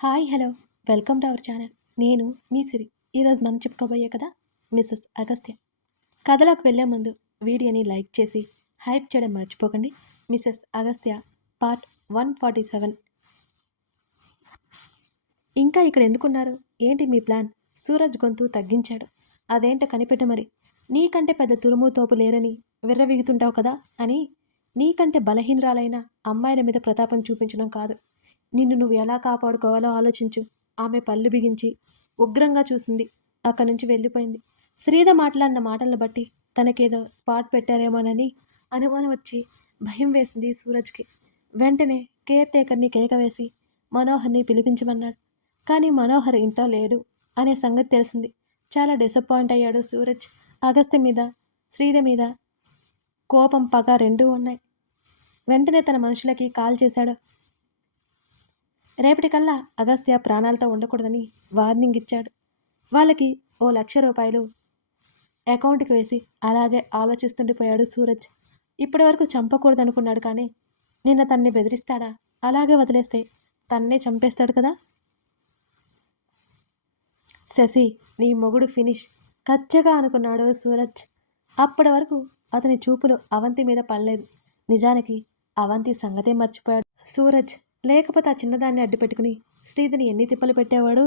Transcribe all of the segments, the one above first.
Hi hello welcome to our channel. నేను మీ సిరి. ఈరోజు మనం చెప్పుకోబోయే కదా మిస్సెస్ అగస్త్య. కథలోకి వెళ్ళే ముందు వీడియోని లైక్ చేసి హైప్ చేయడం మర్చిపోకండి. Mrs Agastya part 147. ఇంకా ఇక్కడ ఎందుకున్నారు? ఏంటి మీ ప్లాన్? సూరజ్ గొంతు తగ్గించాడు. అదేంటో కనిపెట్ట మరి. నీకంటే పెద్ద తురుము తోపు లేరని విర్రవీగుతుంటావు కదా అని. నీకంటే బలహీనరాలైన అమ్మాయిల మీద ప్రతాపం చూపించడం కాదు, నిన్ను నువ్వు ఎలా కాపాడుకోవాలో ఆలోచించు. ఆమె పళ్ళు బిగించి ఉగ్రంగా చూసింది. అక్కడి నుంచి వెళ్ళిపోయింది. శ్రీధ మాట్లాడిన మాటలను బట్టి తనకేదో స్పాట్ పెట్టారేమోనని అనుమానం వచ్చి భయం వేసింది సూరజ్కి. వెంటనే కేర్ టేకర్ని కేక వేసి మనోహర్ని పిలిపించమన్నాడు. కానీ మనోహర్ ఇంట్లో లేడు అనే సంగతి తెలిసింది. చాలా డిసప్పాయింట్ అయ్యాడు సూరజ్. అగస్త్య మీద, శ్రీధ మీద కోపం, పగ రెండూ ఉన్నాయి. వెంటనే తన మనుషులకి కాల్ చేశాడు. రేపటికల్లా అగస్త్య ప్రాణాలతో ఉండకూడదని వార్నింగ్ ఇచ్చాడు. వాళ్ళకి ఓ ₹1,00,000 అకౌంట్కి వేసి అలాగే ఆలోచిస్తుండిపోయాడు సూరజ్. ఇప్పటి వరకు చంపకూడదనుకున్నాడు, కానీ నిన్న తన్ని బెదిరిస్తాడా? అలాగే వదిలేస్తే తన్నే చంపేస్తాడు కదా. శశి, నీ మొగుడు ఫినిష్, కచ్చగా అనుకున్నాడు సూరజ్. అప్పటి వరకు అతని చూపులు అవంతి మీద పడలేదు. నిజానికి అవంతి సంగతే మర్చిపోయాడు సూరజ్. లేకపోతే ఆ చిన్నదాన్ని అడ్డుపెట్టుకుని శ్రీధని ఎన్ని తిప్పలు పెట్టేవాడు.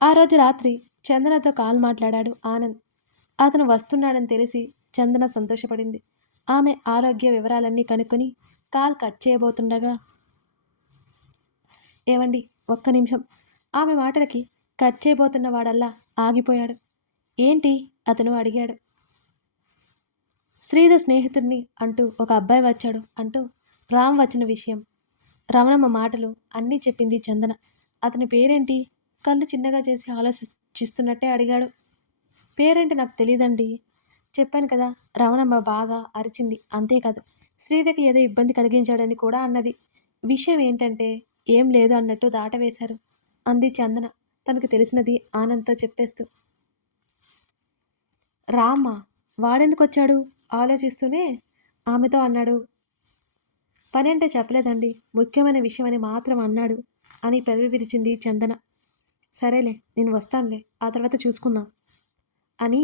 ఆ రోజు రాత్రి చందనతో కాల్ మాట్లాడాడు ఆనంద్. అతను వస్తున్నాడని తెలిసి చందన సంతోషపడింది. ఆమె ఆరోగ్య వివరాలన్నీ కనుక్కొని కాల్ కట్ చేయబోతుండగా, ఏవండి ఒక్క నిమిషం. ఆమె మాటలకి కట్ చేయబోతున్న వాడల్లా ఆగిపోయాడు. ఏంటి? అతను అడిగాడు. శ్రీధ స్నేహితుడిని అంటూ ఒక అబ్బాయి వచ్చాడు అంటూ రామ్ వచ్చిన విషయం, రమణమ్మ మాటలు అన్నీ చెప్పింది చందన. అతని పేరేంటి? కళ్ళు చిన్నగా చేసి ఆలోచిస్తున్నట్టే అడిగాడు. పేరేంటి నాకు తెలియదండి. చెప్పాను కదా, రమణమ్మ బాగా అరిచింది, అంతేకాదు శ్రీధకి ఏదో ఇబ్బంది కలిగించాడని కూడా అన్నది. విషయం ఏంటంటే ఏం లేదు అన్నట్టు దాటవేశారు అంది చందన తనకు తెలిసినది ఆనంద్తో చెప్పేస్తూ. రామ్మ వాడెందుకు వచ్చాడు ఆలోచిస్తూనే ఆమెతో అన్నాడు. పని అంటే చెప్పలేదండి, ముఖ్యమైన విషయం అని మాత్రం అన్నాడు అని పెదవి విరిచింది చందన. సరేలే, నేను వస్తానులే, ఆ తర్వాత చూసుకుందాం అని.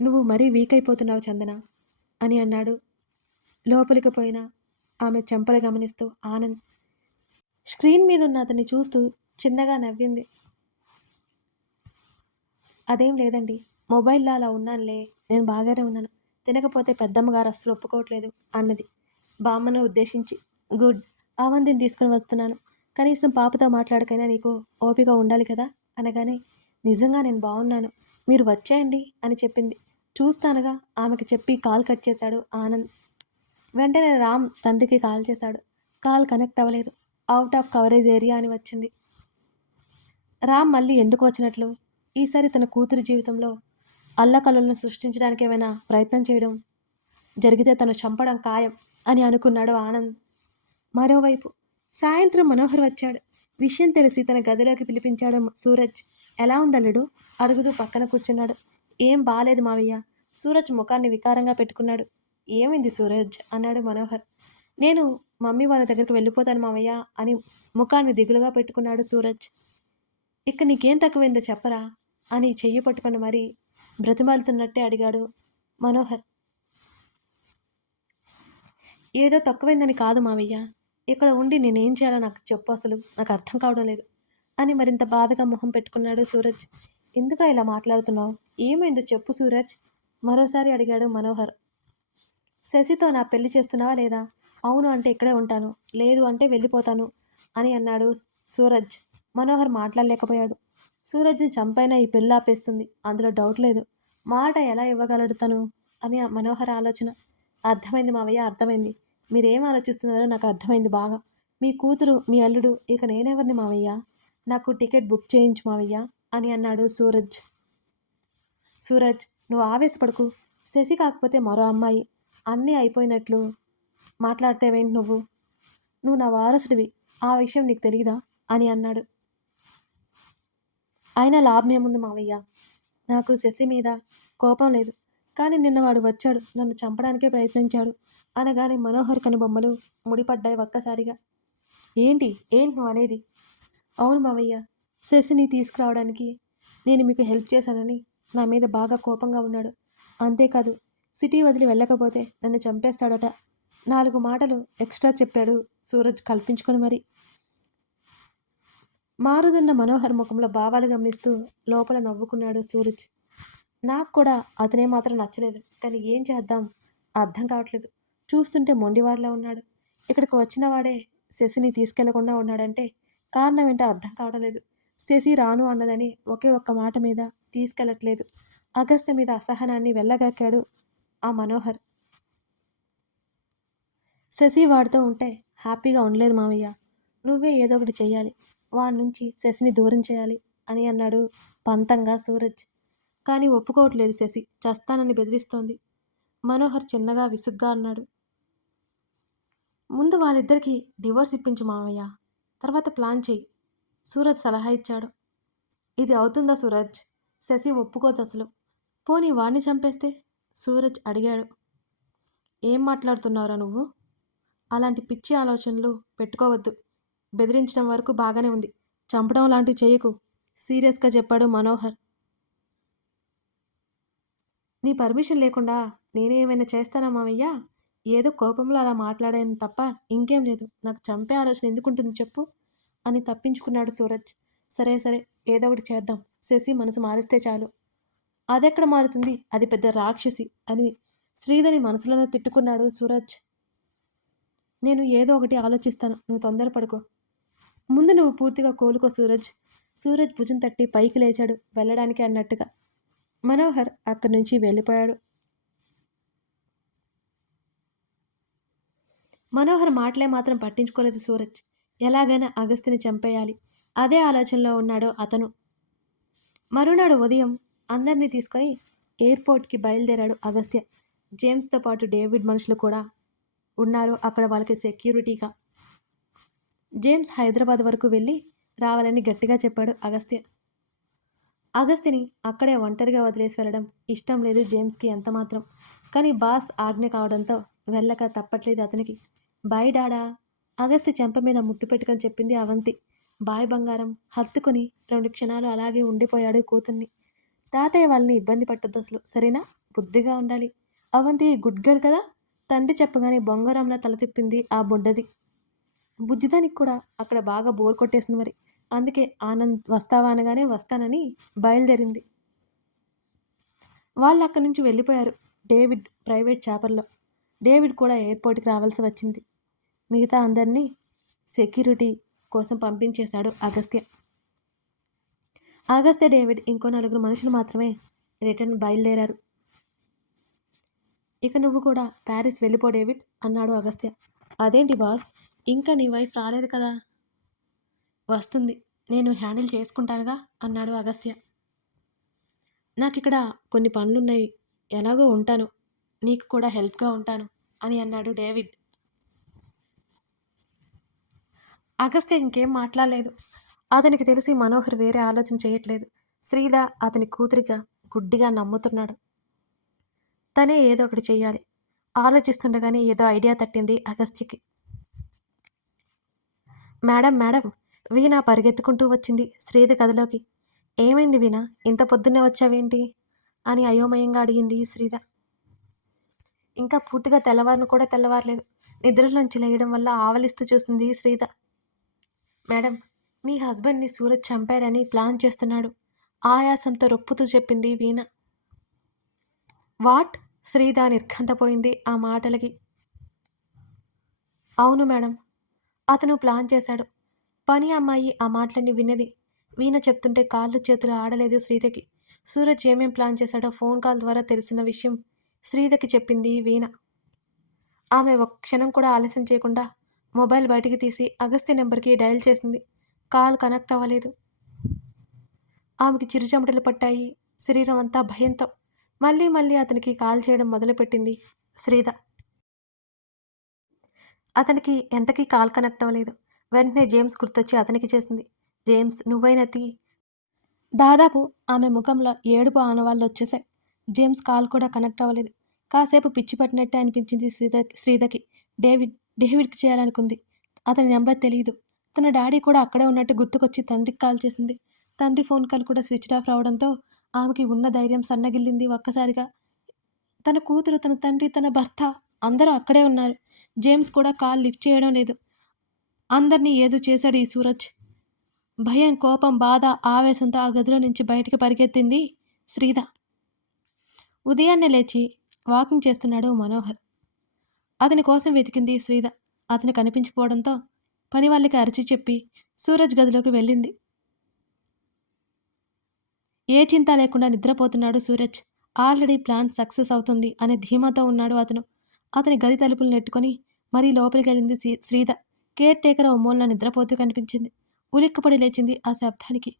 నువ్వు మరీ వీక్ అయిపోతున్నావు చందన అని అన్నాడు. లోపలికి పోయిన ఆమె చెంపలు గమనిస్తూ ఆనంద్ స్క్రీన్ మీద ఉన్న అతన్ని చూస్తూ చిన్నగా నవ్వింది. అదేం లేదండి, మొబైల్లో అలా ఉన్నానులే, నేను బాగానే ఉన్నాను. తినకపోతే పెద్దమ్మగారు అస్సలు ఒప్పుకోవట్లేదు అన్నది బామ్మను ఉద్దేశించి. గుడ్, అవంతిని తీసుకుని వస్తున్నాను. కనీసం పాపతో మాట్లాడకైనా నీకు ఓపిక ఉండాలి కదా అనగానే, నిజంగా నేను బాగున్నాను, మీరు వచ్చేయండి అని చెప్పింది. చూస్తానుగా ఆమెకు చెప్పి కాల్ కట్ చేశాడు ఆనంద్. వెంటనే రామ్ తండ్రికి కాల్ చేశాడు. కాల్ కనెక్ట్ అవ్వలేదు. అవుట్ ఆఫ్ కవరేజ్ ఏరియా అని వచ్చింది. రామ్ మళ్ళీ ఎందుకు వచ్చినట్లు? ఈసారి తన కూతురి జీవితంలో అల్లకల్లోలను సృష్టించడానికి ఏమైనా ప్రయత్నం చేయడం జరిగితే తను చంపడం ఖాయం అని అనుకున్నాడు ఆనంద్. మరోవైపు సాయంత్రం మనోహర్ వచ్చాడు. విషయం తెలిసి తన గదిలోకి పిలిపించాడు సూరజ్. ఎలా ఉందల్లుడు అడుగుతూ పక్కన కూర్చున్నాడు. ఏం బాలేదు మావయ్య. సూరజ్ ముఖాన్ని వికారంగా పెట్టుకున్నాడు. ఏమైంది సూరజ్ అన్నాడు మనోహర్. నేను మమ్మీ వాళ్ళ దగ్గరికి వెళ్ళిపోతాను మావయ్య అని ముఖాన్ని దిగులుగా పెట్టుకున్నాడు సూరజ్. ఇక నీకేం తక్కువైందో చెప్పరా అని చెయ్యి పట్టుకుని మరీ బ్రతిమాలుతున్నట్టే అడిగాడు మనోహర్. ఏదో తక్కువైందని కాదు మావయ్య, ఇక్కడ ఉండి నేనేం చేయాలో నాకు చెప్పు, అసలు నాకు అర్థం కావడం లేదు అని మరింత బాధగా మొహం పెట్టుకున్నాడు సూరజ్. ఎందుకు ఇలా మాట్లాడుతున్నావు? ఏమైందో చెప్పు సూరజ్ మరోసారి అడిగాడు మనోహర్. శశితో నా పెళ్లి చేస్తున్నావా లేదా? అవును అంటే ఇక్కడే ఉంటాను, లేదు అంటే వెళ్ళిపోతాను అని అన్నాడు సూరజ్. మనోహర్ మాట్లాడలేకపోయాడు. సూరజ్ని చంపైనా ఈ పెళ్ళి ఆపేస్తుంది, అందులో డౌట్ లేదు. మాట ఎలా ఇవ్వగలడు తను అని మనోహర్ ఆలోచన. అర్థమైంది మావయ్య, అర్థమైంది. మీరేం ఆలోచిస్తున్నారో నాకు అర్థమైంది బాగా. మీ కూతురు, మీ అల్లుడు, ఇక నేనెవరిని మావయ్య? నాకు టికెట్ బుక్ చేయించు మావయ్య అని అన్నాడు సూరజ్. సూరజ్, నువ్వు ఆవేశపడకు. శశి కాకపోతే మరో అమ్మాయి, అన్నీ అయిపోయినట్లు మాట్లాడితేవేంటి నువ్వు? నువ్వు నా వారసుడివి, ఆ విషయం నీకు తెలియదా అని అన్నాడు. అయినా లాభం ఏముంది మావయ్య, నాకు శశి మీద కోపం లేదు, కానీ నిన్న వాడు వచ్చాడు, నన్ను చంపడానికే ప్రయత్నించాడు అనగానే మనోహర్ కనుబొమ్మలు ముడిపడ్డాయి ఒక్కసారిగా. ఏంటి ఏంటి నువ్వు అనేది? అవును మావయ్య, శశిని తీసుకురావడానికి నేను మీకు హెల్ప్ చేశానని నా మీద బాగా కోపంగా ఉన్నాడు. అంతేకాదు, సిటీ వదిలి వెళ్ళకపోతే నన్ను చంపేస్తాడట. 4 మాటలు ఎక్స్ట్రా చెప్పాడు సూరజ్ కల్పించుకొని మరి. మారుతున్న మనోహర్ ముఖంలో భావాలు గమనిస్తూ లోపల నవ్వుకున్నాడు సూరజ్. నాకు కూడా అతనే మాత్రం నచ్చలేదు, కానీ ఏం చేద్దాం అర్థం కావట్లేదు. చూస్తుంటే మొండివాడిలా ఉన్నాడు. ఇక్కడికి వచ్చిన వాడే శశిని తీసుకెళ్లకుండా ఉన్నాడంటే కారణం ఏంటో అర్థం కావడం లేదు. శశి రాను అన్నదని ఒకే ఒక్క మాట మీద తీసుకెళ్లట్లేదు. అగస్త్య మీద అసహనాన్ని వెళ్ళగక్కాడు ఆ మనోహర్. శశి వాడితో ఉంటే హ్యాపీగా ఉండలేదు మావయ్య. నువ్వే ఏదో ఒకటి చెయ్యాలి, వాడి నుంచి శశిని దూరం చేయాలి అని అన్నాడు పంతంగా సూరజ్. కానీ ఒప్పుకోవట్లేదు శశి, చస్తానని బెదిరిస్తోంది. మనోహర్ చిన్నగా విసుగ్గా అన్నాడు. ముందు వాళ్ళిద్దరికీ డివోర్స్ ఇప్పించు మావయ్య, తర్వాత ప్లాన్ చెయ్యి, సూరజ్ సలహా ఇచ్చాడు. ఇది అవుతుందా సూరజ్? శశి ఒప్పుకోదు అసలు. పోనీ వాణ్ణి చంపేస్తే? సూరజ్ అడిగాడు. ఏం మాట్లాడుతున్నావురా నువ్వు? అలాంటి పిచ్చి ఆలోచనలు పెట్టుకోవద్దు. బెదిరించడం వరకు బాగానే ఉంది, చంపడం లాంటివి చేయకు, సీరియస్గా చెప్పాడు మనోహర్. నీ పర్మిషన్ లేకుండా నేనేమైనా చేస్తానా మావయ్య? ఏదో కోపంలో అలా మాట్లాడాను తప్ప ఇంకేం లేదు. నాకు చంపే ఆలోచన ఎందుకుంటుంది చెప్పు అని తప్పించుకున్నాడు సూరజ్. సరే సరే, ఏదో ఒకటి చేద్దాం, శశి మనసు మారిస్తే చాలు. అదెక్కడ మారుతుంది, అది పెద్ద రాక్షసి అని శ్రీధరి మనసులోనే తిట్టుకున్నాడు సూరజ్. నేను ఏదో ఒకటి ఆలోచిస్తాను, నువ్వు తొందరపడుకో. ముందు నువ్వు పూర్తిగా కోలుకో సూరజ్. సూరజ్ భుజం తట్టి పైకి లేచాడు వెళ్ళడానికి అన్నట్టుగా. మనోహర్ అక్కడి నుంచి వెళ్ళిపోయాడు. మనోహర్ మాటలే మాత్రం పట్టించుకోలేదు సూరజ్. ఎలాగైనా అగస్త్యని చంపేయాలి, అదే ఆలోచనలో ఉన్నాడు అతను. మరునాడు ఉదయం అందరినీ తీసుకొని ఎయిర్పోర్ట్కి బయలుదేరాడు అగస్త్య. జేమ్స్తో పాటు డేవిడ్ మనుషులు కూడా ఉన్నారు అక్కడ వాళ్ళకి సెక్యూరిటీగా. జేమ్స్ హైదరాబాద్ వరకు వెళ్ళి రావాలని గట్టిగా చెప్పాడు అగస్త్య. అగస్త్యని అక్కడే ఒంటరిగా వదిలేసి వెళ్ళడం ఇష్టం లేదు జేమ్స్కి ఎంతమాత్రం. కానీ బాస్ ఆజ్ఞ కావడంతో వెళ్ళక తప్పట్లేదు అతనికి. బాయ్ డాడా, అగస్త్య చెంప మీద ముద్దు పెట్టుకొని చెప్పింది అవంతి. బాయ్ బంగారం, హత్తుకొని 2 క్షణాలు అలాగే ఉండిపోయాడు కూతుర్ని. తాతయ్య వాళ్ళని ఇబ్బంది పట్టద్దు అసలు, సరేనా? బుద్ధిగా ఉండాలి. అవంతి గుడ్ గర్ల్ కదా. తండ్రి చెప్పగానే బొంగరంలా తల తిప్పింది ఆ బుడ్డది. బుజ్జిదానికి కూడా అక్కడ బాగా బోర్ కొట్టేసింది మరి. అందుకే ఆనంద్ వస్తావా అనగానే వస్తానని బయలుదేరింది. వాళ్ళు అక్కడి నుంచి వెళ్ళిపోయారు డేవిడ్ ప్రైవేట్ చాపర్లో. డేవిడ్ కూడా ఎయిర్పోర్ట్కి రావాల్సి వచ్చింది. మిగతా అందరినీ సెక్యూరిటీ కోసం పంపించేశాడు అగస్త్య. అగస్త్య, డేవిడ్, ఇంకో 4 మనుషులు మాత్రమే రిటర్న్ బయలుదేరారు. ఇక నువ్వు కూడా ప్యారిస్ వెళ్ళిపో డేవిడ్ అన్నాడు అగస్త్య. అదేంటి బాస్, ఇంకా నీ వైఫ్ రాలేదు కదా? వస్తుంది, నేను హ్యాండిల్ చేసుకుంటానుగా అన్నాడు అగస్త్య. నాకు ఇక్కడ కొన్ని పనులున్నాయి, ఎలాగో ఉంటాను, నీకు కూడా హెల్ప్గా ఉంటాను అని అన్నాడు డేవిడ్. అగస్త్య ఇంకేం మాట్లాడలేదు. అతనికి తెలిసి మనోహర్ వేరే ఆలోచన చేయట్లేదు. శ్రీధ అతని కూతురిగా గుడ్డిగా నమ్ముతున్నాడు. తనే ఏదో ఒకటి చెయ్యాలి. ఆలోచిస్తుండగానే ఏదో ఐడియా తట్టింది అగస్త్యకి. మేడం మేడం, వీణ పరిగెత్తుకుంటూ వచ్చింది శ్రీధ గదిలోకి. ఏమైంది వీణ, ఇంత పొద్దున్నే వచ్చావేంటి అని అయోమయంగా అడిగింది శ్రీధ. ఇంకా పూర్తిగా తెల్లవారును కూడా తెల్లవారలేదు. నిద్రలోంచి లేయడం వల్ల ఆవలిస్తూ చూసింది శ్రీధ. మేడం, మీ హస్బెండ్ని సూరజ్ చంపారని ప్లాన్ చేస్తున్నాడు, ఆయాసంతో రొప్పుతూ చెప్పింది వీణ. వాట్? శ్రీధ నిర్ఘంతపోయింది ఆ మాటలకి. అవును మేడం, అతను ప్లాన్ చేశాడు. పని అమ్మాయి ఆ మాటలన్నీ విన్నది. వీణ చెప్తుంటే కాళ్ళు చేతులు ఆడలేదు శ్రీధకి. సూరజ్ ఏమేం ప్లాన్ చేశాడో ఫోన్ కాల్ ద్వారా తెలిసిన విషయం శ్రీధకి చెప్పింది వీణ. ఆమె ఒక్క క్షణం కూడా ఆలస్యం చేయకుండా మొబైల్ బయటికి తీసి అగస్త్య నెంబర్కి డయల్ చేసింది. కాల్ కనెక్ట్ అవ్వలేదు. ఆమెకి చిరుచెమటలు పట్టాయి, శరీరం అంతా భయంతో. మళ్ళీ మళ్ళీ అతనికి కాల్ చేయడం మొదలుపెట్టింది శ్రీధ. అతనికి ఎంతకీ కాల్ కనెక్ట్ అవ్వలేదు. వెంటనే జేమ్స్ గుర్తొచ్చి అతనికి చేసింది. జేమ్స్, నువ్వైనా తీ. దాదాపు ఆమె ముఖంలో ఏడుపు ఆనవాళ్ళు వచ్చేసాయి. జేమ్స్ కాల్ కూడా కనెక్ట్ అవ్వలేదు. కాసేపు పిచ్చి పట్టినట్టే అనిపించింది శ్రీధకి. డేవిడ్కి చేయాలనుకుంది. అతని నెంబర్ తెలీదు. తన డాడీ కూడా అక్కడే ఉన్నట్టు గుర్తుకొచ్చి తండ్రికి కాల్ చేసింది. తండ్రి ఫోన్ కాల్ కూడా స్విచ్డ్ ఆఫ్ రావడంతో ఆమెకి ఉన్న ధైర్యం సన్నగిల్లింది ఒక్కసారిగా. తన కూతురు, తన తండ్రి, తన భర్త అందరూ అక్కడే ఉన్నారు. జేమ్స్ కూడా కాల్ లిఫ్ట్ చేయడం లేదు. అందరినీ ఏదో చేశాడు ఈ సూరజ్. భయం, కోపం, బాధ, ఆవేశంతో ఆ గదిలో నుంచి బయటికి పరిగెత్తింది శ్రీద. ఉదయాన్నే లేచి వాకింగ్ చేస్తున్నాడు మనోహర్. అతని కోసం వెతికింది శ్రీద. అతను కనిపించకపోవడంతో పని వాళ్ళకి అరిచి చెప్పి సూరజ్ గదిలోకి వెళ్ళింది. ఏ చింత లేకుండా నిద్రపోతున్నాడు సూరజ్. ఆల్రెడీ ప్లాన్ సక్సెస్ అవుతుంది అనే ధీమాతో ఉన్నాడు అతను. అతని గది తలుపులు నెట్టుకొని మరీ లోపలికి వెళ్ళింది శ్రీద. కేర్ టేకర్ ఓ మూలన నిద్రపోతూ కనిపించింది. ఉలిక్కుపడి లేచింది ఆ శబ్దానికి.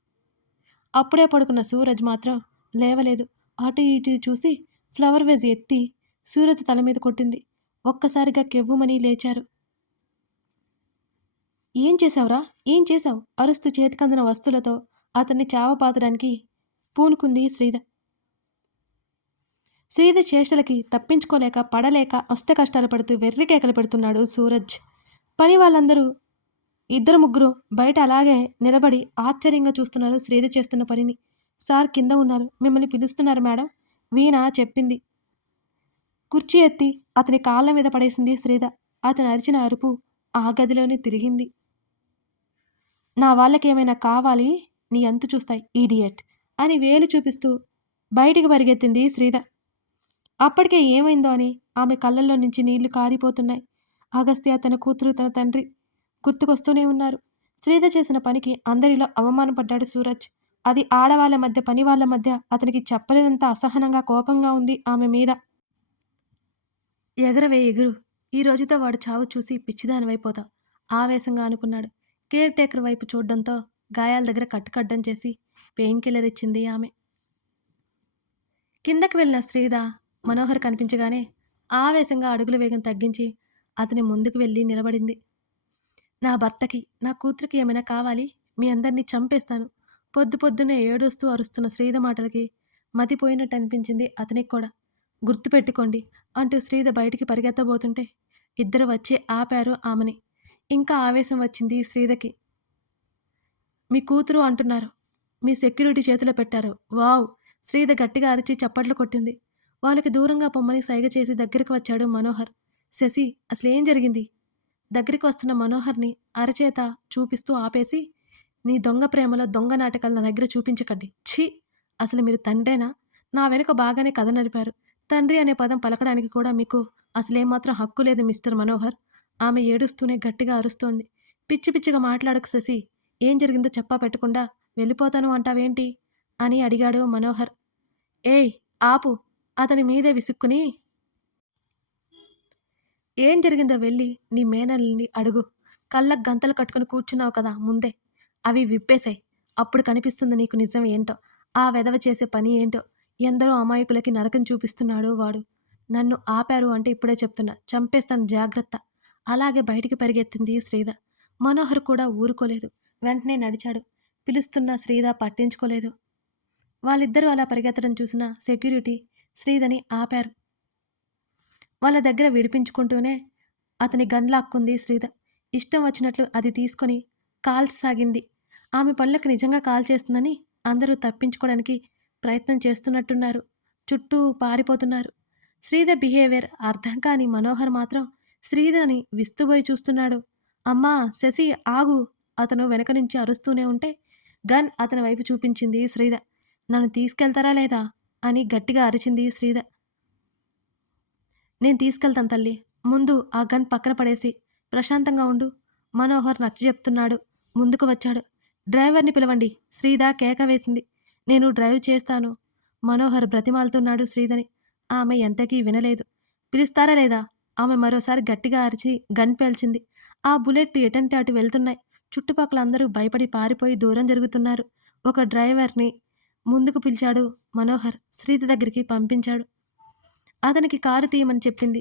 అప్పుడే పడుకున్న సూరజ్ మాత్రం లేవలేదు. అటు ఇటు చూసి ఫ్లవర్ వేజ్ ఎత్తి సూరజ్ తల మీద కొట్టింది. ఒక్కసారిగా కెవ్వుమని లేచారు. ఏం చేశావురా, ఏం చేశావు? అరుస్తూ చేతికందిన వస్తువులతో అతన్ని చావపాతడానికి పూనుకుంది శ్రీద. శ్రీద చేష్టలకి తప్పించుకోలేక పడలేక అష్టకష్టాలు పడుతూ వెర్రి కేకలు పెడుతున్నాడు సూరజ్. పని వాళ్ళందరూ ఇద్దరు ముగ్గురు బయట అలాగే నిలబడి ఆశ్చర్యంగా చూస్తున్నారు శ్రీద చేస్తున్న పనిని. సార్ కింద ఉన్నారు, మిమ్మల్ని పిలుస్తున్నారు మేడం, వీణ చెప్పింది. కుర్చీ ఎత్తి అతని కాళ్ళ మీద పడేసింది శ్రీద. అతను అరిచిన అరుపు ఆ గదిలోనే తిరిగింది. నా వాళ్ళకేమైనా కావాలి, నీ అంతు చూస్తాయి ఈడియట్ అని వేలు చూపిస్తూ బయటికి పరిగెత్తింది శ్రీద. అప్పటికే ఏమైందో అని ఆమె కళ్ళల్లో నుంచి నీళ్లు కారిపోతున్నాయి. అగస్త్య, తన కూతురు, తన తండ్రి గుర్తుకొస్తూనే ఉన్నారు. శ్రీద చేసిన పనికి అందరిలో అవమానపడ్డాడు సూరజ్. అది ఆడవాళ్ల మధ్య, పని వాళ్ళ మధ్య అతనికి చెప్పలేనంత అసహనంగా, కోపంగా ఉంది ఆమె మీద. ఎగరవే ఎగురు, ఈ రోజుతో వాడు చావు చూసి పిచ్చిదానివైపోతావు ఆవేశంగా అనుకున్నాడు. కేర్ టేకర్ వైపు చూడడంతో గాయాల దగ్గర కట్టుకడ్డం చేసి పెయిన్ కిల్లర్ ఇచ్చింది ఆమె. కిందకి వెళ్ళిన శ్రీద మనోహర్ కనిపించగానే ఆవేశంగా అడుగుల వేగం తగ్గించి అతని ముందుకు వెళ్ళి నిలబడింది. నా భర్తకి, నా కూతురికి ఏమైనా కావాలి, మీ అందరినీ చంపేస్తాను. పొద్దున్నే ఏడుస్తూ అరుస్తున్న శ్రీద మాటలకి మతిపోయినట్టు అనిపించింది అతనికి కూడా. గుర్తుపెట్టుకోండి అంటూ శ్రీద బయటికి పరిగెత్తబోతుంటే ఇద్దరు వచ్చి ఆపారు ఆమెని. ఇంకా ఆవేశం వచ్చింది శ్రీదకి. మీ కూతురు అంటున్నారు, మీ సెక్యూరిటీ చేతిలో పెట్టారు. వావ్! శ్రీద గట్టిగా అరిచి చప్పట్లు కొట్టింది. వాళ్ళకి దూరంగా పొమ్మని సైగ చేసి దగ్గరికి వచ్చాడు మనోహర్. శశి, అసలేం జరిగింది? దగ్గరికి వస్తున్న మనోహర్ని అరచేత చూపిస్తూ ఆపేసి, నీ దొంగ ప్రేమలో దొంగ నాటకాలు నా దగ్గర చూపించకండి. ఛీ, అసలు మీరు తండ్రేనా? నా వెనుక బాగానే కథ నడిపారు. తండ్రి అనే పదం పలకడానికి కూడా మీకు అసలేమాత్రం హక్కు లేదు మిస్టర్ మనోహర్. ఆమె ఏడుస్తూనే గట్టిగా అరుస్తోంది. పిచ్చి పిచ్చిగా మాట్లాడకు శశి, ఏం జరిగిందో చెప్పా పెట్టకుండా వెళ్ళిపోతాను అంటావేంటి అని అడిగాడు మనోహర్. ఏయ్ ఆపు, అతని మీదే విసుక్కుని, ఏం జరిగిందో వెళ్ళి నీ మేనల్ని అడుగు. కళ్ళకు గంతలు కట్టుకుని కూర్చున్నావు కదా ముందే, అవి విప్పేశాయి. అప్పుడు కనిపిస్తుంది నీకు నిజం ఏంటో, ఆ వెధవ చేసే పని ఏంటో. ఎందరో అమాయకులకి నరకం చూపిస్తున్నాడు వాడు. నన్ను ఆపారు అంటే ఇప్పుడే చెప్తున్నా, చంపేస్తాను జాగ్రత్త. అలాగే బయటికి పరిగెత్తింది శ్రీద. మనోహర్ కూడా ఊరుకోలేదు. వెంటనే నడిచాడు. పిలుస్తున్న శ్రీద పట్టించుకోలేదు. వాళ్ళిద్దరూ అలా పరిగెత్తడం చూసిన సెక్యూరిటీ శ్రీదని ఆపారు. వాళ్ళ దగ్గర విడిపించుకుంటూనే అతని గన్ లాక్కుంది శ్రీద. ఇష్టం వచ్చినట్లు అది తీసుకొని కాల్చసాగింది. ఆమె పనులకు నిజంగా కాల్ చేస్తుందని అందరూ తప్పించుకోవడానికి ప్రయత్నం చేస్తున్నట్టున్నారు. చుట్టూ పారిపోతున్నారు. శ్రీద బిహేవియర్ అర్థం కాని మనోహర్ మాత్రం శ్రీదని విస్తుపోయి చూస్తున్నాడు. అమ్మా శశి ఆగు, అతను వెనక నుంచి అరుస్తూనే ఉంటే గన్ అతని వైపు చూపించింది శ్రీద. నన్ను తీసుకెళ్తారా లేదా అని గట్టిగా అరిచింది శ్రీద. నేను తీసుకెళ్తాను తల్లి, ముందు ఆ గన్ పక్కన పడేసి ప్రశాంతంగా ఉండు. మనోహర్ నచ్చజెప్తున్నాడు. ముందుకు వచ్చాడు. డ్రైవర్ని పిలవండి, శ్రీద కేక వేసింది. నేను డ్రైవ్ చేస్తాను. మనోహర్ బ్రతిమాలుతున్నాడు శ్రీదని. ఆమె ఎంతకీ వినలేదు. పిలుస్తారా లేదా? ఆమె మరోసారి గట్టిగా అరిచి గన్ పేల్చింది. ఆ బుల్లెట్ ఎటంటే అటు వెళ్తున్నాయి. చుట్టుపక్కల అందరూ భయపడి పారిపోయి దూరం జరుగుతున్నారు. ఒక డ్రైవర్ని ముందుకు పిలిచాడు మనోహర్. శ్రీద దగ్గరికి పంపించాడు. అతనికి కారు తీయమని చెప్పింది.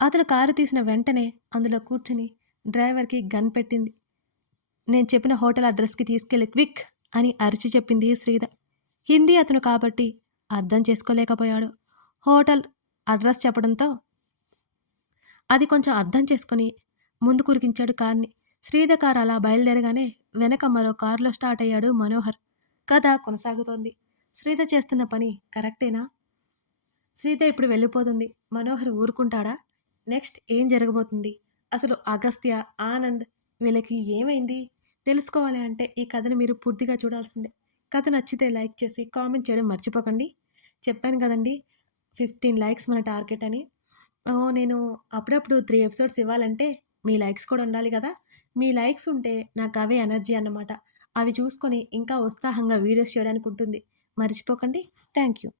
అతను కారు తీసిన వెంటనే అందులో కూర్చుని డ్రైవర్కి గన్ పెట్టింది. నేను చెప్పిన హోటల్ అడ్రస్కి తీసుకెళ్ళి క్విక్ అని అరిచి చెప్పింది శ్రీద. హిందీ అతను కాబట్టి అర్థం చేసుకోలేకపోయాడు. హోటల్ అడ్రస్ చెప్పడంతో అది కొంచెం అర్థం చేసుకుని ముందు కురికించాడు కార్ని. శ్రీధర్ కారు అలా బయలుదేరగానే వెనక మరో కారులో స్టార్ట్ అయ్యాడు మనోహర్. కథ కొనసాగుతోంది. శ్రీధర్ చేస్తున్న పని కరెక్టేనా? శ్రీధర్ ఇప్పుడు వెళ్ళిపోతుంది. మనోహర్ ఊరుకుంటాడా? నెక్స్ట్ ఏం జరగబోతుంది? అసలు అగస్త్య, ఆనంద్ వీళ్ళకి ఏమైంది? తెలుసుకోవాలి అంటే ఈ కథను మీరు పూర్తిగా చూడాల్సిందే. కథ నచ్చితే లైక్ చేసి కామెంట్ చేయడం మర్చిపోకండి. చెప్పాను కదండీ! 15 లైక్స్ మన టార్గెట్ అని. నేను అప్పుడప్పుడు 3 ఎపిసోడ్స్ ఇవ్వాలంటే మీ లైక్స్ కూడా ఉండాలి గదా! మీ లైక్స్ ఉంటే నాకవే ఎనర్జీ అన్నమాట. అవి చూసుకొని ఇంకా ఉత్సాహంగా వీడియోస్ చేయడానికి ఉంటుంది. మర్చిపోకండి. Thank you.